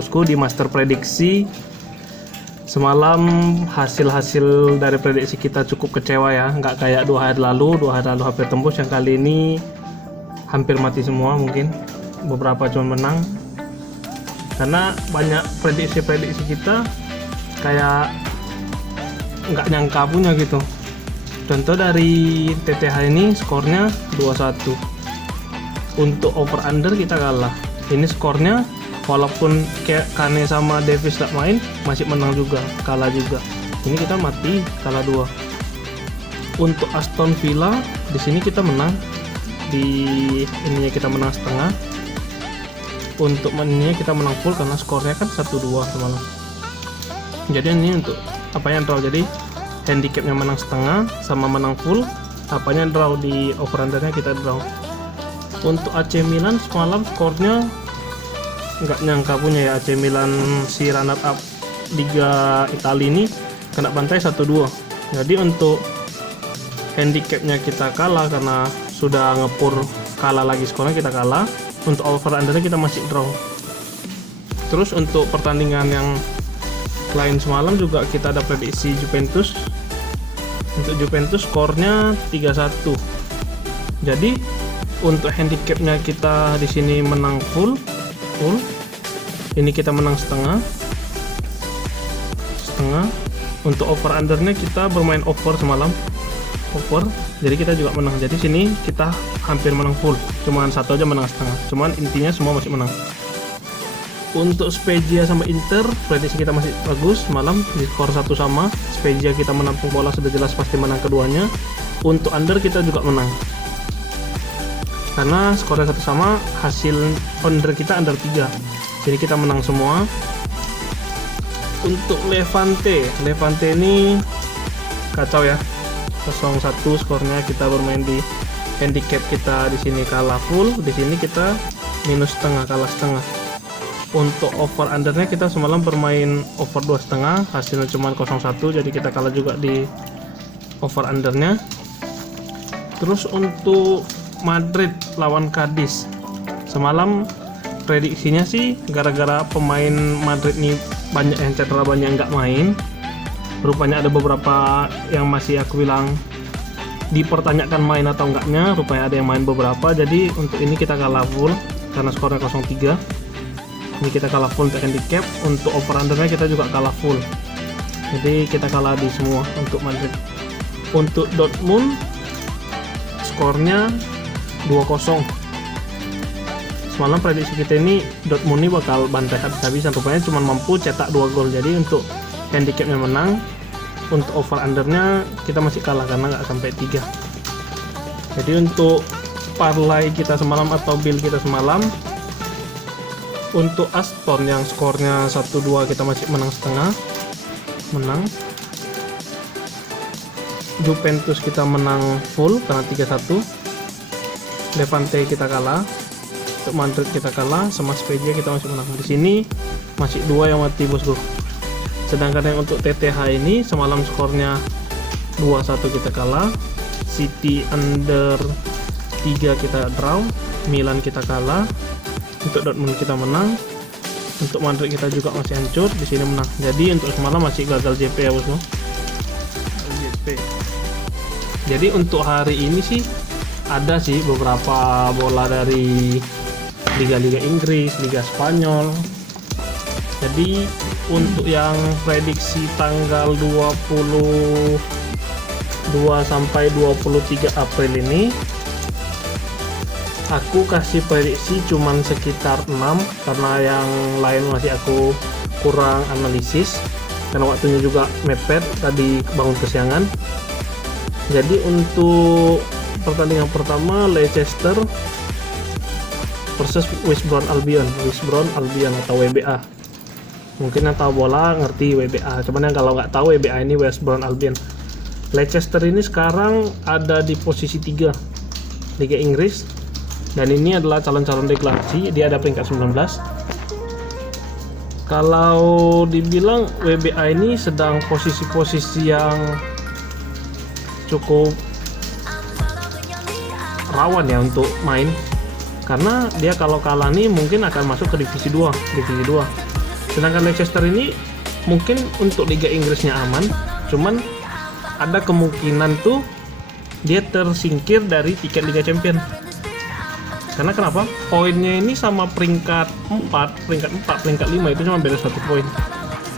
bosku di master prediksi. Semalam hasil dari prediksi kita cukup kecewa ya, nggak kayak 2 hari lalu hampir tembus, yang kali ini hampir mati semua, mungkin beberapa cuma menang karena banyak prediksi kita kayak nggak nyangka punya gitu. Contoh dari TTH ini skornya 2-1, untuk over under kita kalah. Ini skornya walaupun kayak Kane sama Davis tak main masih menang juga, kalah juga. Ini kita mati, kalah 2. Untuk Aston Villa di sini kita menang, di ininya kita menang setengah. Untuk ininya kita menang full karena skornya kan 1-2 semalam. Jadi ini untuk apanya draw, jadi handicapnya menang setengah sama menang full, apanya draw, di over undernya kita draw. Untuk AC Milan semalam skornya nggak nyangka punya ya, AC Milan si runner up Liga Italia ini kena bantai 1-2. Jadi untuk handicapnya kita kalah karena sudah ngepur kalah lagi, skornya kita kalah. Untuk over undernya kita masih draw. Terus untuk pertandingan yang lain semalam juga kita ada prediksi Juventus. Untuk Juventus skornya 3-1. Jadi untuk handicapnya kita di sini menang full. Ini kita menang setengah. Untuk over undernya kita bermain over semalam, over, jadi kita juga menang. Jadi sini kita hampir menang full, cuman 1 aja menang setengah, cuman intinya semua masih menang. Untuk Spezia sama Inter prediksi kita masih bagus semalam, di skor 1 sama. Spezia kita menampung bola sudah jelas pasti menang keduanya. Untuk under kita juga menang karena skornya 1 sama, hasil under kita under 3, jadi kita menang semua. Untuk Levante ini kacau ya, 0-1 skornya. Kita bermain di handicap kita di sini kalah full, di sini kita minus setengah, kalah setengah. Untuk over undernya kita semalam bermain over 2,5, hasilnya cuma 0-1, jadi kita kalah juga di over undernya. Terus untuk Madrid lawan Cadiz semalam prediksinya sih gara-gara pemain Madrid nih banyak yang cedera, banyak yang nggak main. Rupanya ada beberapa yang masih aku bilang dipertanyakan main atau enggaknya, rupanya ada yang main beberapa. Jadi untuk ini kita kalah full karena skornya 0-3. Ini kita kalah full untuk handicap. Untuk over undernya kita juga kalah full, jadi kita kalah di semua untuk Madrid. Untuk Dortmund skornya 2-0. Semalam prediksi kita ini Dortmund ini bakal bantai habis-habisan, rupanya cuma mampu cetak 2 gol. Jadi untuk handicapnya menang, untuk over undernya kita masih kalah karena nggak sampai 3. Jadi untuk parlay kita semalam atau bill kita semalam, untuk Aston yang skornya 1-2 kita masih menang setengah, menang. Juventus kita menang full karena 3-1. Levante kita kalah. Untuk Madrid kita kalah, sama Spezia kita masih menang. Di sini masih 2 yang mati bosku. Sedangkan yang untuk TTH ini semalam skornya 2-1 kita kalah. City under 3 kita draw. Milan kita kalah. Untuk Dortmund kita menang. Untuk Madrid kita juga masih hancur, di sini menang. Jadi untuk semalam masih gagal JP ya bosku. JP. Jadi untuk hari ini sih ada sih beberapa bola dari Liga-Liga Inggris, Liga Spanyol. Jadi untuk yang prediksi tanggal 22 sampai 23 April ini aku kasih prediksi cuman sekitar 6 karena yang lain masih aku kurang analisis karena waktunya juga mepet, tadi bangun kesiangan. Jadi untuk pertandingan pertama Leicester versus West Brom Albion atau WBA. Mungkin yang tahu bola ngerti WBA, cuman yang kalau nggak tahu WBA ini West Brom Albion. Leicester ini sekarang ada di posisi 3 Liga Inggris, dan ini adalah calon-calon degradasi, dia ada peringkat 19. Kalau dibilang WBA ini sedang posisi-posisi yang cukup rawan ya untuk main, karena dia kalau kalah nih mungkin akan masuk ke divisi 2. Sedangkan Leicester ini mungkin untuk Liga Inggrisnya aman, cuman ada kemungkinan tuh dia tersingkir dari tiket Liga Champions. Karena kenapa? Poinnya ini sama peringkat 4, peringkat 5 itu cuma beda 1 poin.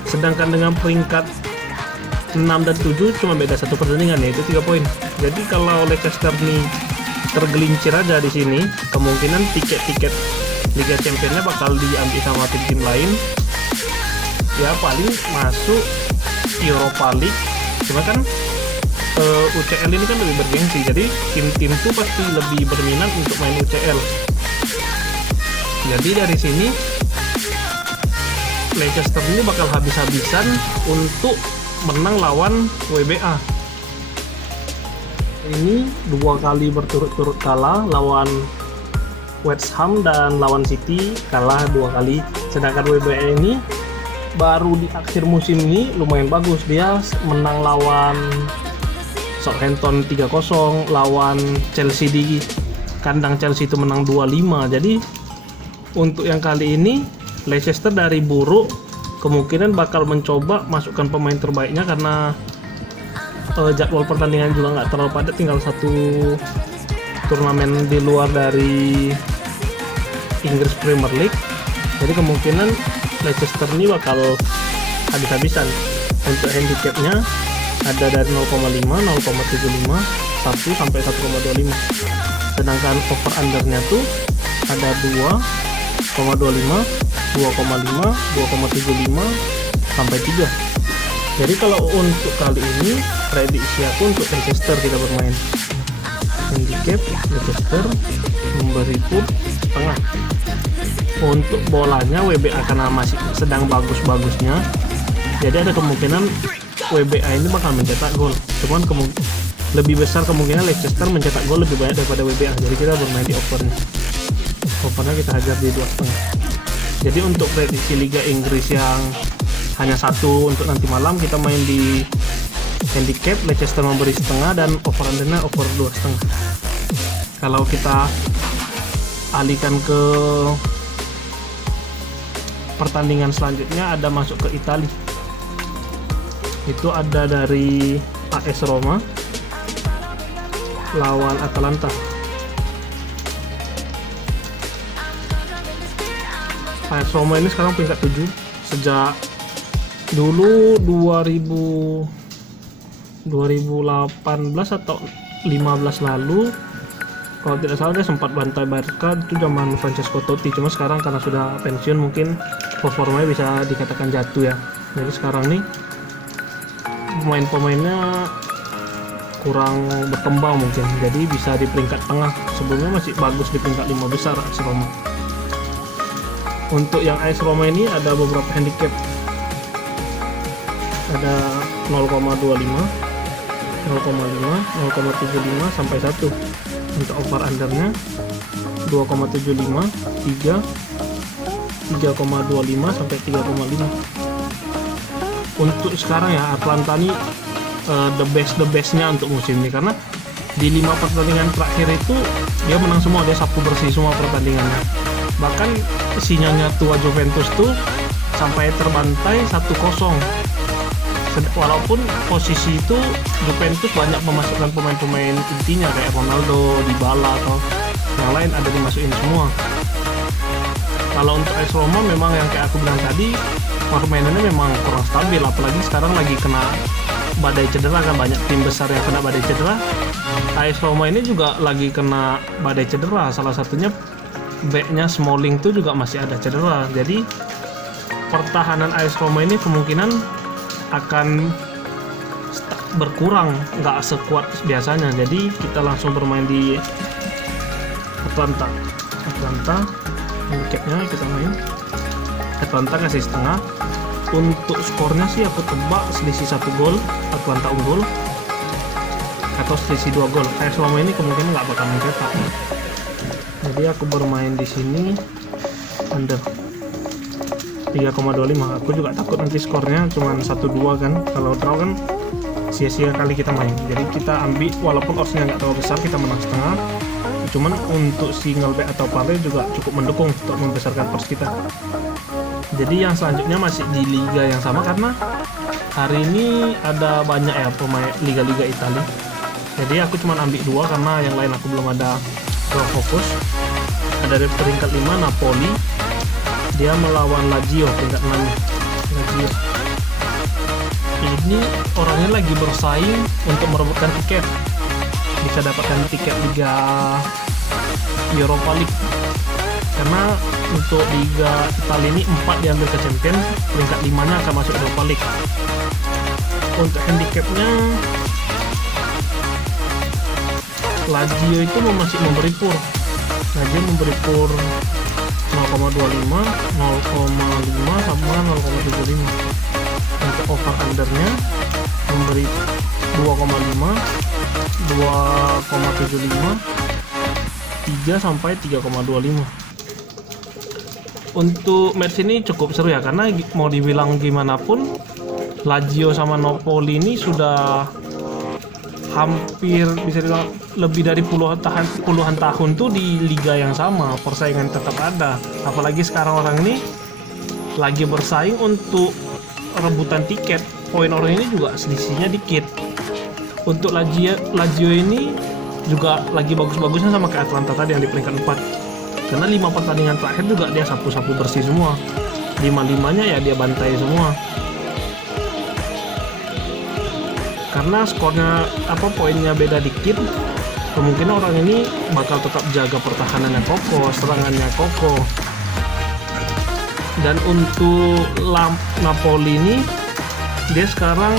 Sedangkan dengan peringkat 6 dan 7 cuma beda 1 pertandingan, yaitu 3 poin. Jadi kalau Leicester nih tergelincir aja di sini, kemungkinan tiket-tiket Liga Champions-nya bakal diambil sama tim-tim lain. Ya paling masuk Europa League. Cuma kan UCL ini kan lebih bergengsi, jadi tim-tim tuh pasti lebih berminat untuk main UCL. Jadi dari sini Leicester ini bakal habis-habisan untuk menang lawan WBA. Ini 2 kali berturut-turut kalah, lawan West Ham dan lawan City kalah 2 kali. Sedangkan WBA ini baru di akhir musim ini lumayan bagus, dia menang lawan Southampton 3-0, lawan Chelsea di kandang Chelsea itu menang 2-5. Jadi untuk yang kali ini Leicester dari buruk kemungkinan bakal mencoba masukkan pemain terbaiknya, karena jadwal pertandingan juga nggak terlalu padat, tinggal 1 turnamen di luar dari Inggris Premier League. Jadi kemungkinan Leicester ini bakal habis-habisan. Untuk handicapnya ada dari 0,5, 0,75, 1 sampai 1,25. Sedangkan over undernya tuh ada 2,25, 2,5, 2,75 sampai 3. Jadi kalau untuk kali ini prediksi aku untuk Leicester kita bermain. Handicap Leicester memberi put setengah. Untuk bolanya WBA karena masih sedang bagus-bagusnya, jadi ada kemungkinan WBA ini bakal mencetak gol. Cuman lebih besar kemungkinan Leicester mencetak gol lebih banyak daripada WBA. Jadi kita bermain di overnya. Overnya kita hajar di 2,5. Jadi untuk prediksi Liga Inggris yang hanya 1 untuk nanti malam, kita main di handicap Leicester memberi setengah dan over undernya over 2,5. Kalau kita alihkan ke pertandingan selanjutnya, ada masuk ke Italia. Itu ada dari AS Roma lawan Atalanta. AS Roma ini sekarang peringkat 7. Sejak dulu 2018 atau 15 lalu kalau tidak salah dia sempat bantai Barca, itu zaman Francesco Totti. Cuma sekarang karena sudah pensiun mungkin performanya bisa dikatakan jatuh ya. Jadi sekarang nih pemain-pemainnya kurang berkembang mungkin, jadi bisa di peringkat tengah. Sebelumnya masih bagus di peringkat 5 besar AS Roma. Untuk yang AS Roma ini ada beberapa handicap, ada 0,25, 0,5, 0,75 sampai 1. Untuk over undernya 2,75, 3, 3,25 sampai 3,5. Untuk sekarang ya Atalanta ini the bestnya untuk musim ini, karena di 5 pertandingan terakhir itu dia menang semua, dia sapu bersih semua pertandingannya. Bahkan sinyalnya tua Juventus tuh sampai terbantai 1-0. Walaupun posisi itu Juventus banyak memasukkan pemain-pemain intinya kayak Ronaldo, Dybala atau yang lain ada dimasukin semua. Kalau untuk AS Roma memang yang kayak aku bilang tadi, permainannya memang kurang stabil, apalagi sekarang lagi kena badai cedera kan, banyak tim besar yang kena badai cedera. AS Roma ini juga lagi kena badai cedera, salah satunya backnya Smalling tuh juga masih ada cedera. Jadi pertahanan AS Roma ini kemungkinan akan berkurang, nggak sekuat biasanya. Jadi kita langsung bermain di Atalanta. Handicapnya kita main Atalanta kasih setengah. Untuk skornya sih aku tebak selisih 1 gol, Atalanta unggul, atau selisih 2 gol. AS Roma ini kemungkinan nggak bakal mencetak. Jadi aku bermain di sini under 3,25. Aku juga takut nanti skornya cuma 1-2 kan. Kalau draw kan sia-sia kali kita main. Jadi kita ambil walaupun oddsnya nggak terlalu besar, kita menang setengah. Cuman untuk single bet atau parlay juga cukup mendukung untuk membesarkan odds kita. Jadi yang selanjutnya masih di liga yang sama, karena hari ini ada banyak ya pemain liga-liga Italia. Jadi aku cuma ambil 2 karena yang lain aku belum ada fokus. Ada dari peringkat 5 Napoli, dia melawan Lazio peringkat 6. Lazio ini orangnya lagi bersaing untuk merebutkan tiket, bisa dapatkan tiket Liga Europa League, karena untuk Liga Italia ini 4 diambil ke Champions, peringkat 5-nya akan masuk Europa League. Untuk handicapnya Lazio itu masih memberi pur. Lazio memberi pur 0,25, 0,5 sama 0,75. Untuk over undernya memberi 2,5, 2,75, 3 sampai 3,25. Untuk match ini cukup seru ya, karena mau dibilang gimana pun Lazio sama Napoli ini sudah hampir bisa dibilang lebih dari puluhan tahun tuh di liga yang sama, persaingan tetap ada. Apalagi sekarang orang ini lagi bersaing untuk rebutan tiket, poin orang ini juga selisihnya dikit. Untuk Lazio ini juga lagi bagus-bagusnya sama kayak Atalanta tadi yang di peringkat 4, karena 5 pertandingan terakhir juga dia sapu-sapu bersih semua, 5-5-nya ya dia bantai semua. Karena skornya poinnya beda dikit, kemungkinan orang ini bakal tetap jaga pertahanannya kokoh, serangannya kokoh. Dan untuk Napoli ini, dia sekarang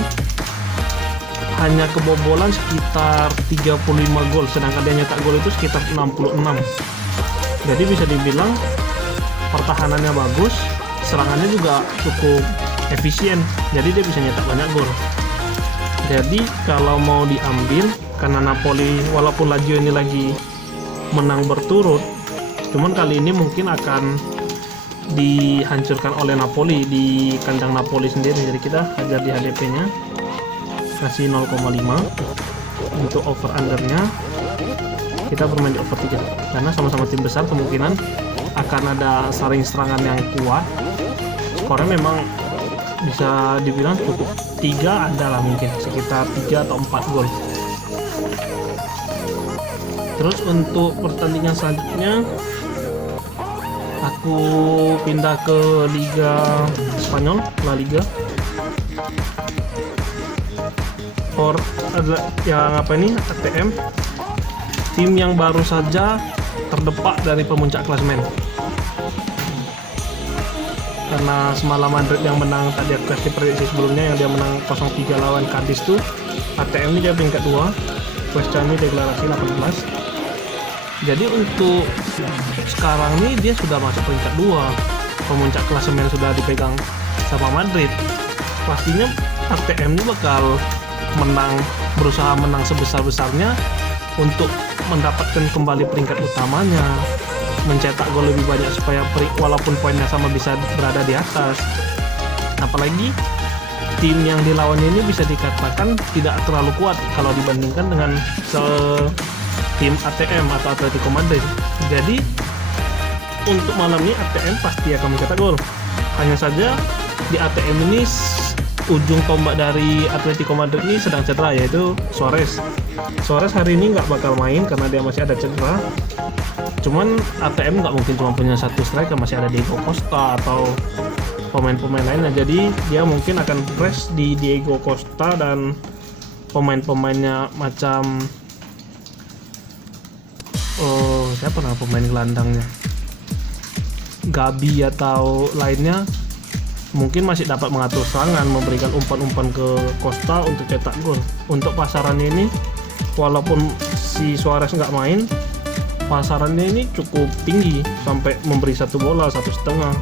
hanya kebobolan sekitar 35 gol, sedangkan dia nyetak gol itu sekitar 66. Jadi bisa dibilang pertahanannya bagus, serangannya juga cukup efisien, jadi dia bisa nyetak banyak gol. Jadi kalau mau diambil, karena Napoli walaupun Lazio ini lagi menang berturut, cuman kali ini mungkin akan dihancurkan oleh Napoli di kandang Napoli sendiri. Jadi kita hajar di HDP-nya, kasih 0,5. Untuk over undernya kita bermain di over 3, karena sama-sama tim besar, kemungkinan akan ada saring serangan yang kuat. Skornya memang bisa dibilang cukup 3 adalah mungkin sekitar 3 atau 4 gol. Terus untuk pertandingan selanjutnya aku pindah ke Liga Spanyol, La Liga. Yang ATM, tim yang baru saja terdepak dari pemuncak klasemen. Karena semalam Madrid yang menang, tadi aku kasih prediksi sebelumnya yang dia menang 0-3 lawan Cadiz tuh, ATM ini dia peringkat 2, West Ham ini deklarasi 18. Jadi untuk sekarang ini dia sudah masuk peringkat 2, pemuncak klasemen sudah dipegang sama Madrid. Pastinya ATM ini bakal berusaha menang sebesar-besarnya untuk mendapatkan kembali peringkat utamanya, mencetak gol lebih banyak supaya walaupun poinnya sama bisa berada di atas. Apalagi tim yang dilawannya ini bisa dikatakan tidak terlalu kuat kalau dibandingkan dengan tim ATM atau Atletico Madrid. Jadi untuk malam ini ATM pasti akan mencetak gol. Hanya saja di ATM ini ujung tombak dari Atletico Madrid ini sedang cedera, yaitu Suarez hari ini nggak bakal main karena dia masih ada cedera. Cuman ATM nggak mungkin cuma punya satu striker, masih ada Diego Costa atau pemain-pemain lainnya. Jadi dia mungkin akan press di Diego Costa dan pemain-pemainnya macam siapa nama pemain gelandangnya, Gabi atau lainnya, mungkin masih dapat mengatur serangan, memberikan umpan-umpan ke Costa untuk cetak gol. Untuk pasarannya ini, walaupun si Suarez nggak main, pasarannya ini cukup tinggi sampai memberi 1 bola 1,5.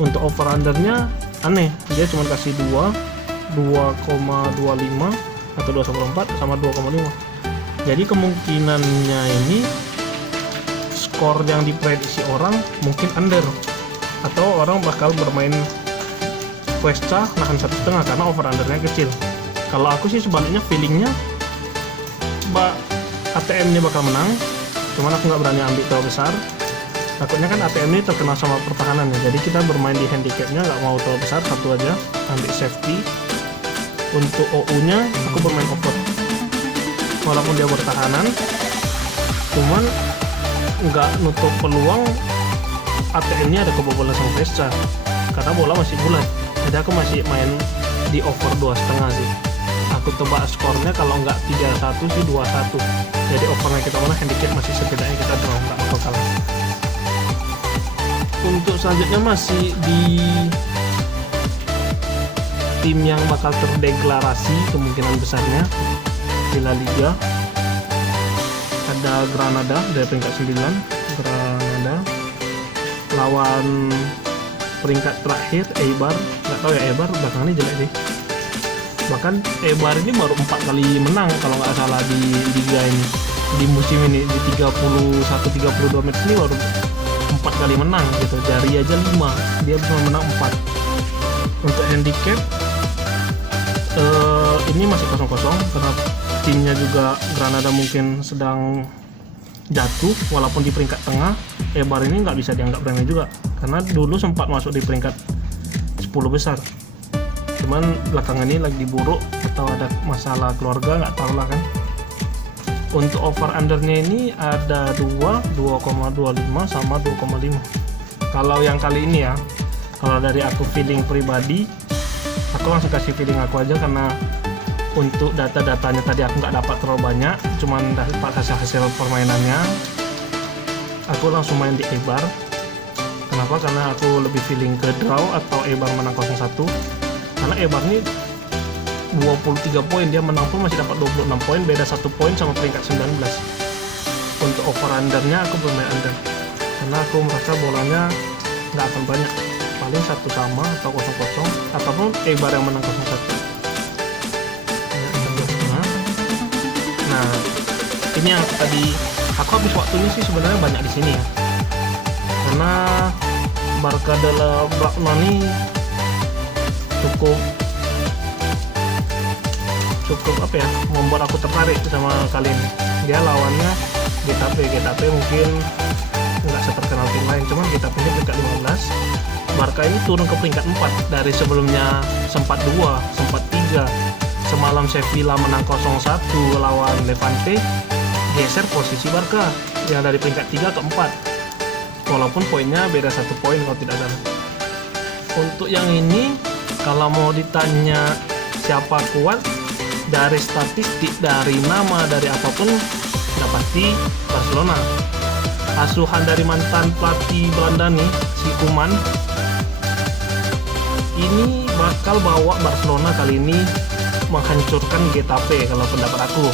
Untuk over undernya aneh, dia cuma kasih 2,25 atau 2,4 sama 2,5. Jadi kemungkinannya ini skor yang diprediksi orang mungkin under, atau orang bakal bermain Cuesta nahan 1,5 karena over undernya kecil. Kalau aku sih sebaliknya, feelingnya ATM ini bakal menang, cuman aku nggak berani ambil terlalu besar Takutnya kan ATM ini terkena sama pertahanan ya, jadi kita bermain di handicapnya nggak mau terlalu besar, satu aja, ambil safety. Untuk OU-nya aku bermain over, walaupun dia bertahanan, cuman nggak nutup peluang ATM-nya ada kebobolan sang Vesca, karena bola masih bulat. Jadi aku masih main di over 2,5 sih. Aku tebak skornya kalau nggak 3-1 sih 2-1. Jadi overnya kita mana handicap masih setidaknya kita draw, nggak bakal kalah. Untuk selanjutnya masih di tim yang bakal terdeklarasi kemungkinan besarnya di La Liga. Ada Granada dari peringkat 9, Granada lawan peringkat terakhir Eibar. Nggak tahu ya, Eibar belakangan ini jelek sih. Bahkan Eibar ini baru 4 kali menang kalau nggak salah di liga ini, di musim ini, di 31-32 match ini baru 4 kali menang gitu. Dari aja 5, dia bisa menang 4. Untuk handicap ini masih 0-0 karena timnya juga Granada mungkin sedang jatuh, walaupun di peringkat tengah. Eibar ini nggak bisa dianggap remeh juga karena dulu sempat masuk di peringkat 10 besar, cuman belakangan ini lagi buruk atau ada masalah keluarga, nggak tahu lah kan. Untuk over undernya ini ada 2,25 sama 2,5. Kalau yang kali ini ya, kalau dari aku feeling pribadi, aku langsung kasih feeling aku aja, karena untuk data-datanya tadi aku nggak dapat terlalu banyak, cuman dapat hasil permainannya. Aku langsung main di Eibar. Kenapa? Karena aku lebih feeling ke draw atau Eibar menang 0-1. Karena Eibar ini 23 poin, dia menang pun masih dapat 26 poin, beda 1 poin sama peringkat 19. Untuk over undernya aku bermain under, karena aku merasa bolanya nggak akan banyak, paling 1 sama atau 0-0, ataupun Eibar yang menang 0-1. Nah, ini yang tadi aku habis waktunya sih sebenarnya banyak di sini ya, karena Barca de la Bragna ini cukup apa ya, membuat aku tertarik sama kali ini. Dia lawannya Getafe mungkin nggak seterkenal tim lain, cuman Getafe ini peringkat 15. Barca ini turun ke peringkat 4 dari sebelumnya sempat 2, sempat 3. Semalam Sevilla menang 0-1 lawan Levante, geser posisi Barca yang dari peringkat 3 ke 4, walaupun poinnya beda 1 poin kalau tidak salah. Untuk yang ini, kalau mau ditanya siapa kuat, dari statistik, dari nama, dari apapun, udah pasti Barcelona. Asuhan dari mantan pelatih Belanda nih, si Koeman, ini bakal bawa Barcelona kali ini menghancurkan Getafe kalau pendapat aku.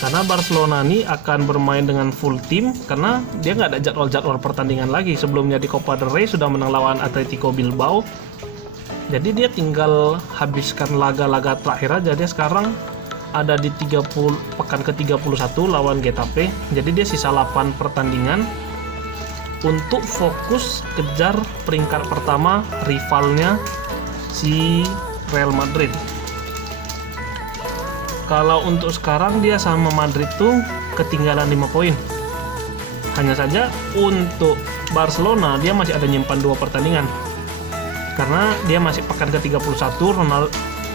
Karena Barcelona ini akan bermain dengan full tim, karena dia nggak ada jadwal pertandingan lagi. Sebelumnya di Copa del Rey sudah menang lawan Atletico Bilbao, jadi dia tinggal habiskan laga-laga terakhir aja. Dia sekarang ada di pekan ke-31 lawan Getafe, jadi dia sisa 8 pertandingan untuk fokus kejar peringkat pertama rivalnya si Real Madrid. Kalau untuk sekarang dia sama Madrid tuh ketinggalan 5 poin. Hanya saja untuk Barcelona dia masih ada nyimpan 2 pertandingan, karena dia masih pekan ke-31.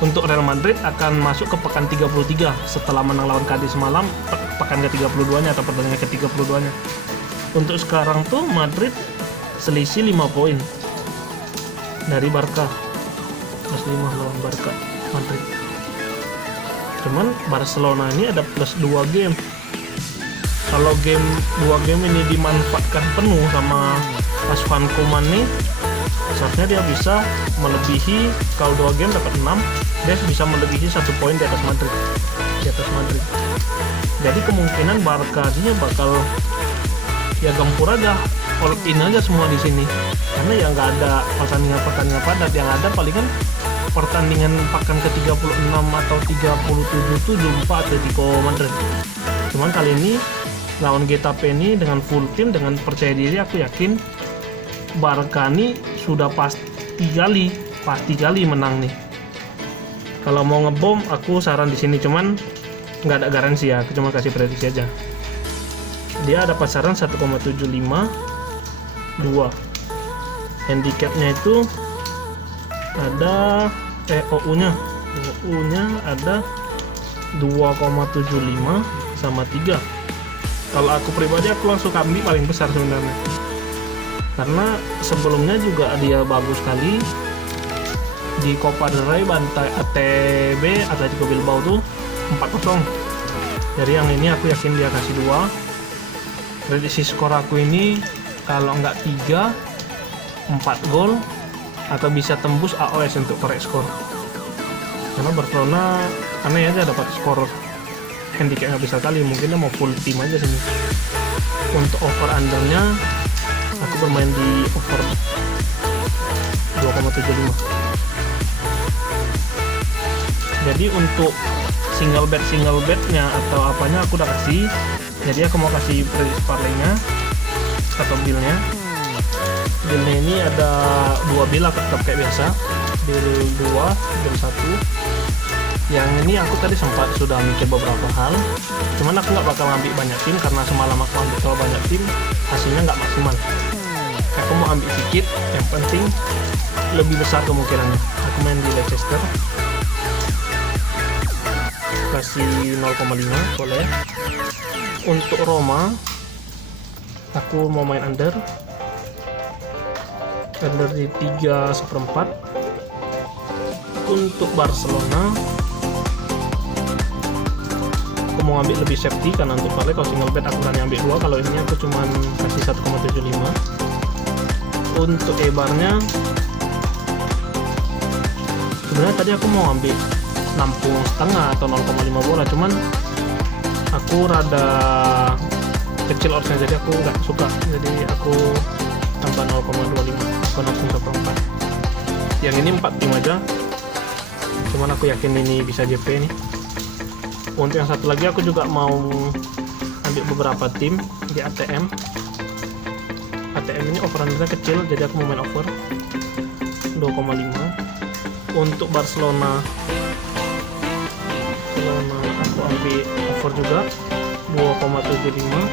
Untuk Real Madrid akan masuk ke pekan 33 setelah menang lawan Cadiz semalam, pekan ke-32-nya atau pertandingan ke-32-nya. Untuk sekarang tuh Madrid selisih 5 poin dari Barca, plus 5 lawan Barca Madrid. Cuman Barcelona ini ada plus 2 game. Kalau 2 game ini dimanfaatkan penuh sama asuhan Koeman nih, seharusnya dia bisa melebihi, kalau 2 game dapat 6, dia bisa melebihi 1 poin di atas Madrid. Jadi kemungkinan Barca ini bakal ya gempur aja, all in aja semua di sini. Karena ya nggak ada pertandingan padat, yang ada palingan pertandingan pekan ke-36 atau 37 tuh jumpa Atletico Madrid. Cuman kali ini lawan Getafe ini dengan full tim, dengan percaya diri, aku yakin Barca ini sudah pasti kali menang nih. Kalau mau ngebom, aku saran di sini, cuman nggak ada garansi ya, aku cuma kasih prediksi aja. Dia ada pasaran 1,75, 2. Handicapnya itu ada OU-nya ada 2,75 sama 3. Kalau aku pribadi aku langsung ambil paling besar sebenarnya, karena sebelumnya juga dia bagus sekali di Copa del Rey bantai ATB Atletico Bilbao tuh 4-0. Jadi yang ini aku yakin dia kasih 2. Prediksi skor aku ini kalau nggak 3, 4 gol atau bisa tembus AOS untuk korek skor. Karena Barcelona aneh aja dapat skor handicap nggak bisa kali, mungkin dia mau full tim aja sini. Untuk over undernya aku bermain di over 2,75. Jadi untuk single betnya atau apanya aku udah kasih. Jadi aku mau kasih prediksi parlay-nya atau bill-nya. Bill-nya ini ada 2 bill, aku tetap kayak biasa. Bill 2, bill 1. Yang ini aku tadi sempat sudah mikir beberapa hal, cuman aku nggak bakal ambil banyak tim karena semalam aku ambil terlalu banyak tim, hasilnya nggak maksimal. Aku mau ambil sedikit, yang penting lebih besar kemungkinannya. Aku main di Leicester, kasih 0,5 boleh. Untuk Roma aku mau main under di 3/4. Untuk Barcelona aku mau ambil lebih safety karena untuk parlay kalau single bet aku berani ambil 2, kalau ini aku cuman kasih 1,75. Untuk ebarnya sebenarnya tadi aku mau ambil 60,5 atau 0,5 bola, cuman aku rada kecil oddsnya jadi aku nggak suka, jadi aku tambah 0,25 atau 0,4. Yang ini 4 tim aja, cuman aku yakin ini bisa JP nih. Untuk yang satu lagi aku juga mau ambil beberapa tim di ATM. ATM ini overrunnya kecil, jadi aku mau main over 2,5. Untuk Barcelona aku ambil over juga 2,75.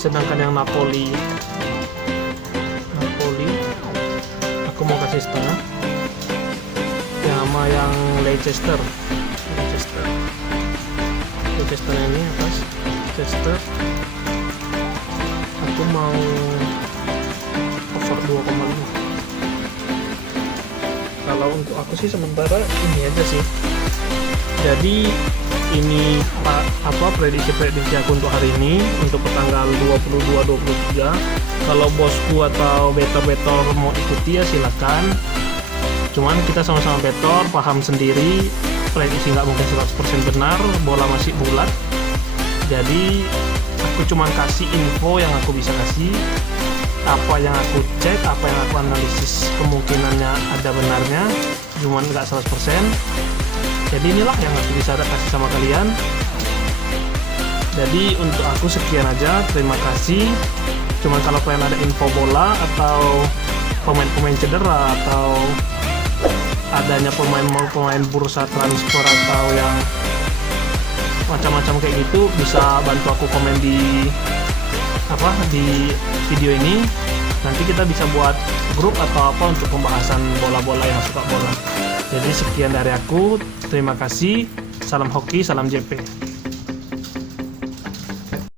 Sedangkan yang Napoli aku mau kasih setengah. Sama yang Leicester ini atas Leicester aku mau over 2,5. Kalau untuk aku sih sementara ini aja sih. Jadi ini prediksi aku untuk hari ini, untuk tanggal 22-23. Kalau bosku atau betor mau ikuti ya silakan, cuman kita sama-sama betor paham sendiri, prediksi nggak mungkin 100% benar, bola masih bulat. Jadi aku cuman kasih info yang aku bisa kasih, apa yang aku cek, apa yang aku analisis, kemungkinannya ada benarnya, cuman nggak 100%. Jadi inilah yang aku bisa kasih sama kalian. Jadi untuk aku sekian aja, terima kasih. Cuman kalau kalian ada info bola atau pemain-pemain cedera atau adanya pemain bursa transfer atau yang macam-macam kayak gitu, bisa bantu aku komen di video ini. Nanti kita bisa buat grup atau apa untuk pembahasan bola-bola yang suka bola. Jadi sekian dari aku, terima kasih, salam hoki, salam JP.